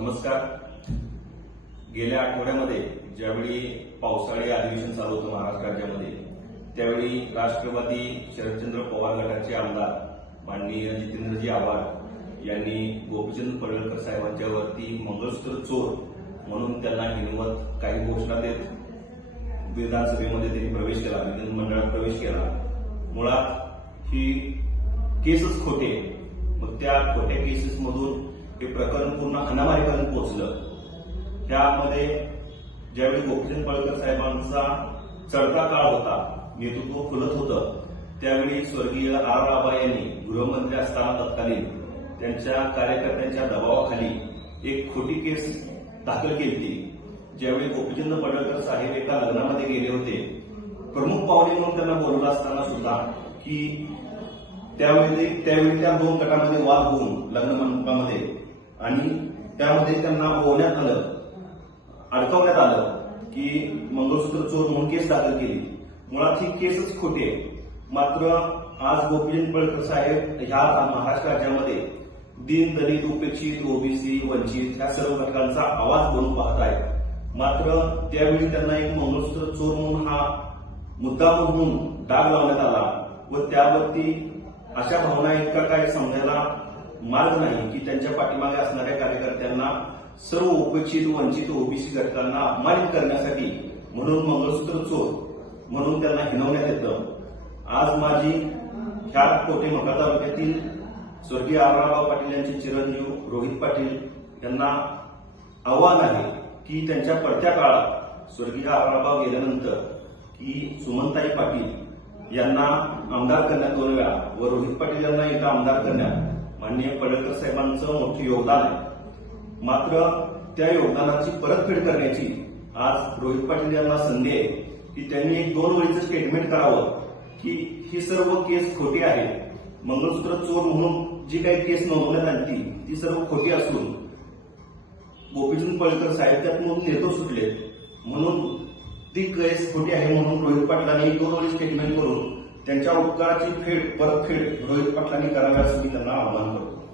नमस्कार. गेल्या आठवड्यामध्ये ज्यावेळी पावसाळी अधिवेशन चालू होतं महाराष्ट्र राज्यामध्ये त्यावेळी राष्ट्रवादी शरदचंद्र पवार गटाचे आमदार माननीय जितेंद्रजी आव्हाड यांनी गोपीचंद पडळकर साहेबांच्यावरती मंगळसूत्र चोर म्हणून त्यांना हिनवत काही घोषणा देत विधानसभेमध्ये त्यांनी प्रवेश केला विधानमंडळात प्रवेश केला. मुळात ही केसच खोटे. मग त्या खोट्या केसेसमधून हे प्रकरण पूर्ण अनामारीपर्यंत पोहोचलं. त्यामध्ये ज्यावेळी गोपीचंद पळकर साहेबांचा चढता काळ होता नेतृत्व खुलत होतं त्यावेळी स्वर्गीय आर राबा यांनी गृहमंत्री असताना तत्कालीन त्यांच्या कार्यकर्त्यांच्या दबावाखाली एक खोटी केस दाखल केली होती. ज्यावेळी गोपीचंद पडळकर साहेब एका लग्नामध्ये गेले होते प्रमुख पाहुणे म्हणून त्यांना बोलवलं असताना सुद्धा की त्यावेळी त्यावेळी त्या दोन गटामध्ये वाद होऊन लग्न मंडपामध्ये आणि त्यामध्ये त्यांना ओवण्यात आलं अडकवण्यात आलं की मंगळसूत्र चोर म्हणून केस दाखल केली. मुळात ही केसच खोटी आहे. मात्र आज गोपीचंद पळकर साहेब ह्या महाराष्ट्र राज्यामध्ये दीन दलित उपेक्षित ओबीसी वंचित ह्या सर्व घटकांचा आवाज बनून पाहत आहेत. मात्र त्यावेळी त्यांना एक मंगळसूत्र चोर म्हणून हा मुद्दा म्हणून डाग लावण्यात आला व त्यावरती अशा भावना इतका काय समजायला मार्ग नाही की त्यांच्या पाठीमागे असणाऱ्या कार्यकर्त्यांना सर्व उपेक्षित वंचित ओबीसी घटकांना अपमानित करण्यासाठी म्हणून मंगळसूत्र चोर म्हणून त्यांना हिनवण्यात येतं. आज माझी ह्या कोटे मका तालुक्यातील स्वर्गीय आरराव पाटील यांचे चिरंजीव रोहित पाटील यांना आव्हान आहे की त्यांच्या पडत्या काळात स्वर्गीय आरराव गेल्यानंतर की सुमनताई पाटील यांना आमदार करण्यात दोन वेळा व रोहित पाटील यांना एकदा आमदार करण्यात माननीय पडळकर साहेबांचं मोठं योगदान आहे. मात्र त्या योगदानाची परतफेड करण्याची आज रोहित पाटील यांना संधी आहे की त्यांनी एक दोन वेळीचं स्टेटमेंट करावं की ही सर्व केस खोटी आहे मंगळसूत्र चोर म्हणून जी काही केस नोंदवण्यात आली ती सर्व खोटी असून गोपीचंद पळकर साहेब त्यातून नेतो सुटले म्हणून ती केस खोटी आहे म्हणून रोहित पाटलांनी दोन वेळी स्टेटमेंट करून त्यांच्या उपकाराची फेड परतफेड रोहित पाटलांनी करावी असं मी त्यांना आवाहन करतो.